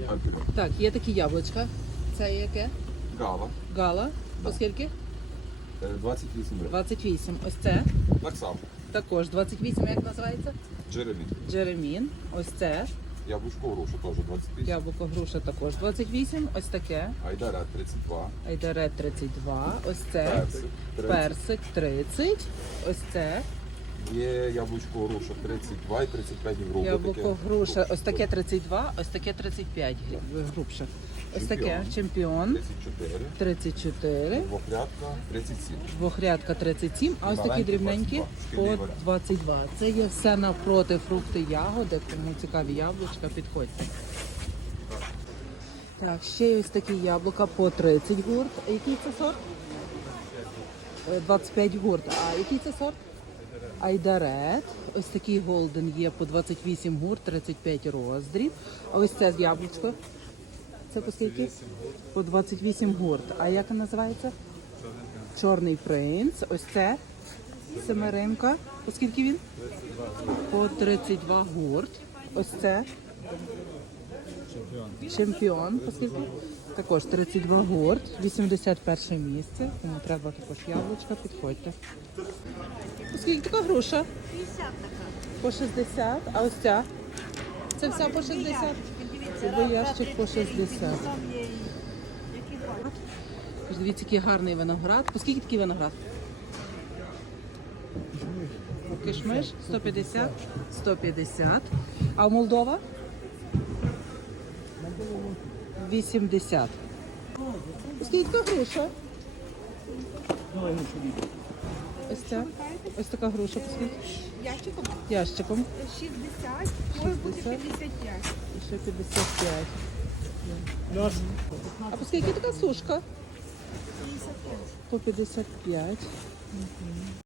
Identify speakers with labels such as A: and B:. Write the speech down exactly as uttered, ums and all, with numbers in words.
A: Апельсин.
B: Так, є такі яблучка. Це яке?
A: Гала.
B: Гала.
A: Да.
B: Оскільки?
A: Е, двадцять вісім гривень.
B: двадцять вісім. Ось це.
A: Так само.
B: Також двадцять вісім, як називається?
A: Джеремін.
B: Джеремін. Ось це.
A: Яблучко груша теж двадцять вісім.
B: Яблуко груша також двадцять вісім. Ось таке.
A: Айдара тридцять два.
B: Айдарет тридцять два. Ось це.
A: Персик тридцять.
B: Персик тридцять. Ось це.
A: Є яблучко груша тридцять два і тридцять п'ять грубе.
B: Яблуко
A: таке.
B: груша. Ось таке тридцять два, ось таке тридцять п'ять грі- грубше. Ось таке чемпіон
A: тридцять чотири.
B: тридцять чотири.
A: Двохрядка тридцять сім.
B: Двохрядка тридцять сім, а ось такі
A: Маленькі
B: дрібненькі
A: двадцять два.
B: по
A: Шкільний варіант.
B: двадцять два. Це є все навпроти фрукти, ягоди, кому цікаві яблучка, підходьте. Так, ще є ось такі яблука по тридцять гурт. А який це сорт? Е, двадцять п'ять гурт. А який це сорт? Айдарет. Ось такий голден є по двадцять вісім гурт, тридцять п'ять роздріб. А ось це яблучко. Це по скільки? По двадцять вісім гурт. А як він називається? Чорний принц. Ось це семеринка. По скільки він? По тридцять два гурт. Ось це. Чемпіон. По скільки? Також тридцять два гурт. вісімдесят перше місце. Кому треба також яблучка, підходьте. По скільки така груша?
C: п'ятдесят така.
B: По шістдесят. А ось ця? Це вся по шістдесят? Це боярчик по шістдесят.
C: Там є і які гарні.
B: Дивіться, який гарний виноград. По скільки такий виноград? Кишмиш сто п'ятдесят. сто п'ятдесят. А Молдова? вісімдесят. По скільки така груша? Ось ця. Ось така груша. По скільки?
C: Ящиком
B: Ящиком.
C: шістдесят, може бути
B: шістдесят.
C: п'ятдесят п'ять.
B: І ще п'ятдесят п'ять. А по скільки така сушка?
C: п'ятдесят п'ять.
B: По п'ятдесят п'ять.